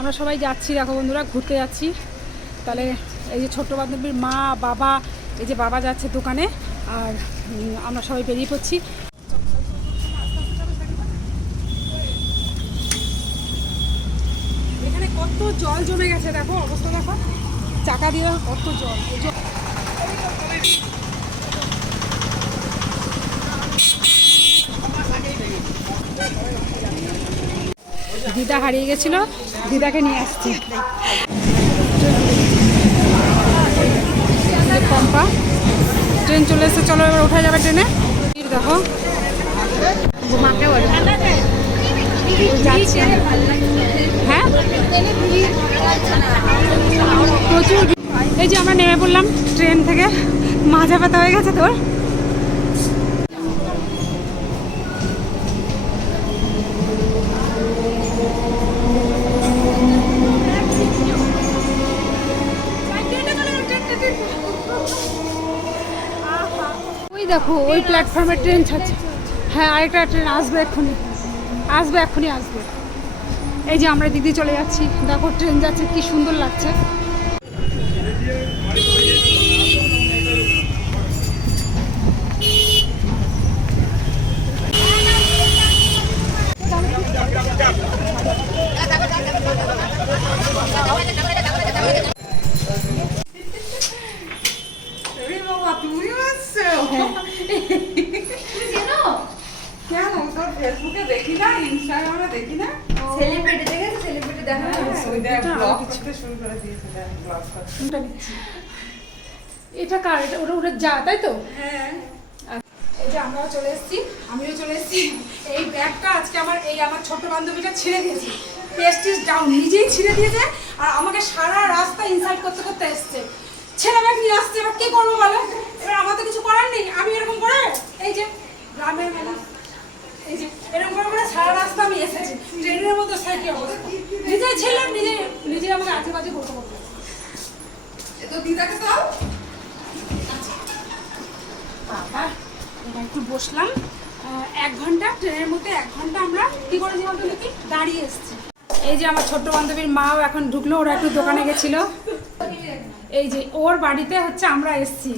আমরা সবাই যাচ্ছি, দেখো বন্ধুরা, ঘুরতে যাচ্ছি। তাহলে এই যে ছোট্ট বান্ধবীর মা, বাবা, এই যে বাবা যাচ্ছে দোকানে, আর আমরা সবাই বেরিয়ে পড়ছি। এখানে কত জল জমে গেছে, দেখো, অবস্থা দেখো। চাকা দিয়ে কত জল দিদা হারিয়ে গেছিল। দিদাকে নিয়ে আসছি। পম্পা ট্রেন চলে এসেছে চলো এবার উঠে যাবে ট্রেনে। দেখো। হ্যাঁ? প্রচুর এই যে আমরা নেমে পড়লাম ট্রেন থেকে। মাজা ব্যথা হয়ে গেছে তোর। দেখো ওই প্ল্যাটফর্মে ট্রেন ছাড়ছে হ্যাঁ আরেকটা ট্রেন আসবে এক্ষুনি আসবে এক্ষুনি আসবে এই যে আমরা দিদি চলে যাচ্ছি দেখো ট্রেন যাচ্ছে কি সুন্দর লাগছে কেন তোর ফেসবুকে দেখি না ইনস্টাগ্রামে দেখি না সেলিব্রিটি দেখে সেলিব্রিটি দেখা ওই দেখ ব্লগ করতে শুরু করে দিয়েছে দেখ ব্লগ করতে কোনটা নিচ্ছি এটা কার? এটা ওটা ওটা যা তাই তো? হ্যাঁ। এই যে আমরাও চলে এসেছি আমিও চলে এসেছি। এই ব্যাগটা আজকে আমার এই আমার ছোট বান্ধবীটা ছিঁড়ে দিয়েছে। পেস্টিস ডাউন নিজেই ছিঁড়ে দিয়েছে আর আমাকে সারা রাস্তা ইনসাল্ট করতে করতে এসছে। ছেলে ব্যাগ নিয়ে আসছে এবার কি করব বলো? এবার আমার তো কিছু করার নেই আমি এরকম করে এই যে গ্রামের মানুষ এই যে এরকম করে করে সারা রাস্তা আমি এসেছি ট্রেনের মতো সাইকেল অবস্থা নিজে ছেলে নিজে নিজে বাজে করতে করতে এ দিদাকে দাও। বাবা, এবার একটু বসলাম। এক ঘণ্টা, ট্রেনের মধ্যে এক ঘণ্টা আমরা কি করেছি বলতো নাকি দাঁড়িয়ে এসেছি। এই যে আমার ছোট্ট বান্ধবীর মাও এখন ঢুকলো, ওরা একটু দোকানে গেছিল। এই যে ওর বাড়িতে হচ্ছে আমরা এসেছি।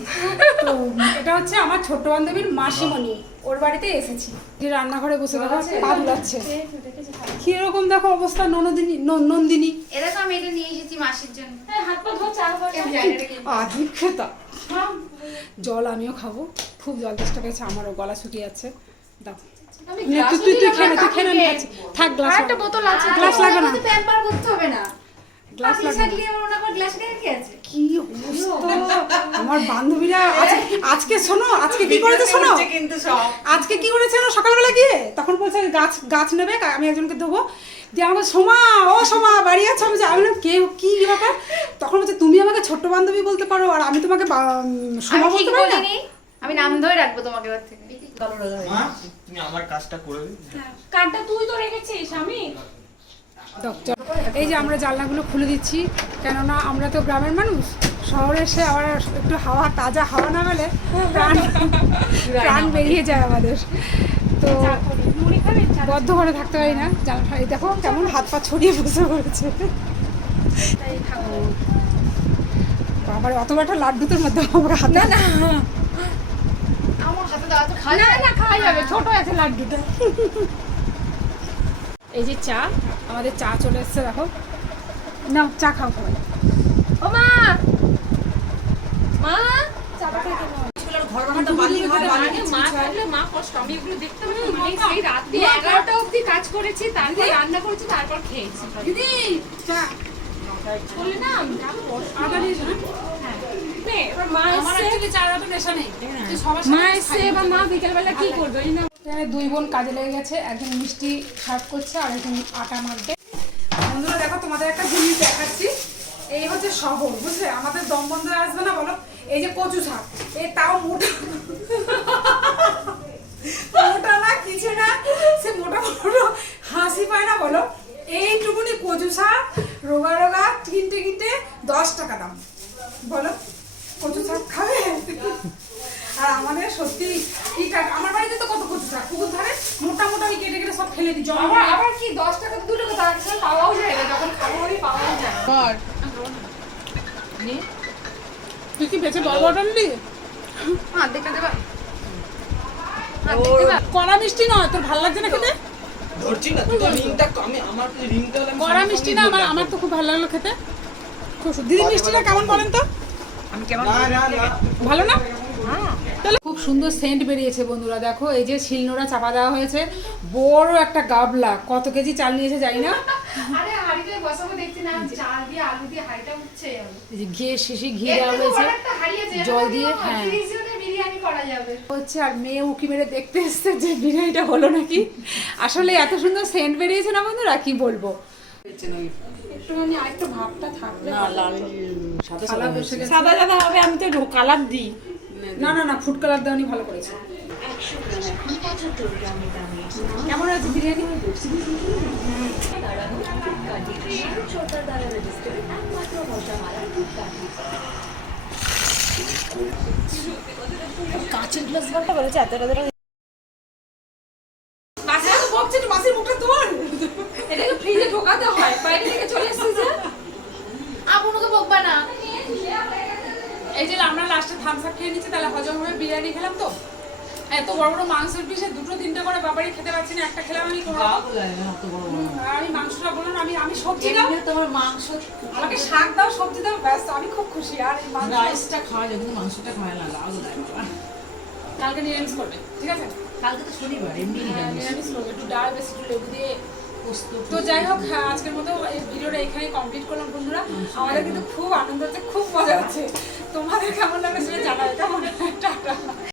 তো এটা হচ্ছে আমার ছোট্ট বান্ধবীর মাসিমণি। ওর বাড়িতে এসেছি। যে রান্নাঘরে বসে দেখো পা দুলাচ্ছে কীরকম দেখো অবস্থা ননদিনী ন- নন্দিনী। এরকম আমি এটা নিয়ে এসেছি মাসির জন্য। হাত পা ধো চা আধিক খেতা জল আমিও খাব। খুব জল চেষ্টা পেয়েছে আমারও গলা শুকিয়ে যাচ্ছে। দাও। নে, তুই তুই তুই খেয়ে নে, তুই খেয়ে নে, থাক গ্লাস একটা বোতল আছে গ্লাস লাগবে না প্যাম্পার করতে হবে না গ্লাস লাগবে। কি অবস্থা? আমার বান্ধবীরা আজকে শোনো আজকে কি করেছে শোনো? হচ্ছে কিন্তু সব। আজকে কি করেছে সকালবেলা গিয়ে? তখন বলছে গাছ গাছ নেবে আমি একজনকে দেবো। দিয়ে আমাকে সোমা ও সোমা বাড়ি আছো? আমি আমি বললাম, কে কি ব্যাপার? তখন বলছে তুমি আমাকে ছোট্ট বান্ধবী বলতে পারো আর আমি তোমাকে সোমা আমি বলতে পারি না? আমি নাম ধরে রাখব তোমাকে এবার থেকে। তুমি আমার কাজটা করে দিন কার্ডটা তুই তো রেখেছিস আমি? এই যে আমরা জানলাগুলো খুলে দিচ্ছি কেননা আমরা তো গ্রামের মানুষ। শহরে এসে আবার একটু হাওয়া তাজা হাওয়া না মেলে প্রাণ প্রাণ বেরিয়ে যায় আমাদের। তো বদ্ধ করে থাকতে পারি না জানলা এই দেখো কেমন হাত পা ছড়িয়ে বসে পড়েছে। বাবার অত একটা লাড্ডু তোর মধ্যে আমার হাতে না আমার হাতে দাও তো খাওয়া না। না খাওয়া যাবে ছোট আছে লাড্ডুটা। এই যে চা আমাদের চা চলে এসছে দেখো। নাও চা খাও সবাই। ও মা! মা! চাটা না। কাজ করেছি তারপর রান্না করেছি তারপর খেয়েছি। দিদি! বললে না আদা দিয়েছ না মা সবার মা বিকেলবেলা কি করবে? না এখানে দুই বোন কাজে লেগে গেছে, একজন মিষ্টি সার্ভ করছে আর একজন আটা মাখবে বন্ধুরা, দেখো, তোমাদের একটা জিনিস দেখাচ্ছি। এই হচ্ছে শহর, বুঝলে? আমাদের দম বন্ধ আসবে না, বলো? এই যে কচু শাক এই তাও মোটা মোটা না, কিছু না, সে মোটা মোটা হাসি পায় না, বলো? এইটুকুনি কচু শাক, রোগা রোগা তিনটে কিনটে দশ টাকা দাম, বলো? কচু শাক খাবে? আর আমাদের সত্যি কি কাট- আমার বাড়িতে তো কত কচু শাক পুকুর ধারে মোটা মোটা আমি কেটে কেটে সব ফেলে দিই। জল আবার আবার কি? দশ টাকা দু টাকা তার কাছে পাওয়াও যায় না। যখন খাব ওই পাওয়াও যায় আর তুই কি বেঁচে বড় বড় আনলি হ্যাঁ দেখতে দেবা। কড়া মিষ্টি নয় তোর ভালো লাগছে না খেতে? ধরছি না তো রিংটা আমি আমার রিংটা কড়া মিষ্টি না আমার আমার তো খুব ভালো লাগল খেতে। খুব দিদি মিষ্টিটা কেমন বলেন তো? দেবো। না না না। ভালো না? খুব সুন্দর সেন্ট বেরিয়েছে বন্ধুরা দেখো এই যে শিলনোড়া চাপা দেওয়া হয়েছে। বড় একটা গাবলা কত কেজি চাল নিয়েছে জানি না। আরে হাড়িতে বসাবো দেখছি না চাল দিয়ে আলু দিয়ে হাড়িটা উঠছে এই ঘি শিশি ঘি দেওয়া হয়েছে। জল দিয়ে, হ্যাঁ। 30 জনের বিরিয়ানি করা যাবে। হচ্ছে আর মেয়ে উকি মেরে দেখতে এসছে যে বিরিয়ানিটা হলো নাকি। আসলে এত সুন্দর সেন্ট বেরিয়েছে না বন্ধুরা? কি বলব? একটুখানি আরেকটু ভাবটা গেছে। সাদা সাদা হবে আমি তো কালার দিই। না না না ফুড কালার দেওয়ানি ভালো করেছে। কেমন আছে বিরিয়ানি? মাছের মুখটা তোল এটাকে ফ্রিজে ঢোকাতে হয়। বাইরে থেকে চলে এসেছে আপুনুকে বকবা না। এই যে আমরা লাস্টে থামস আপ খেয়ে নিচ্ছি তাহলে হজম হবে বিরিয়ানি খেলাম তো? এত বড় বড় মাংসের পিসে দুটো তিনটে করে বাবারই খেতে পারছি না একটা খেলাম আমি আমি মাংসটা বললাম আমি আমি সবজি দাও। তোমার মাংস আমাকে শাক দাও সবজি দাও ব্যাস আমি খুব খুশি। আর এই রাইসটা খাওয়া যায় কিন্তু মাংসটা খাওয়া না দেয় কালকে নিরামিষ করবে ঠিক আছে? কালকে তো শনিবার এমনি নিরামিষ। নিরামিষ করবে একটু ডাল বেশি একটু লেবু দিয়ে। তো যাই হোক হ্যাঁ, আজকের মতো এই ভিডিওটা এখানে কমপ্লিট করলাম বন্ধুরা। আমাদের কিন্তু খুব আনন্দ হচ্ছে খুব মজা হচ্ছে। তোমাদের কেমন লাগে সেটা জানাবে। কেমন টাটা।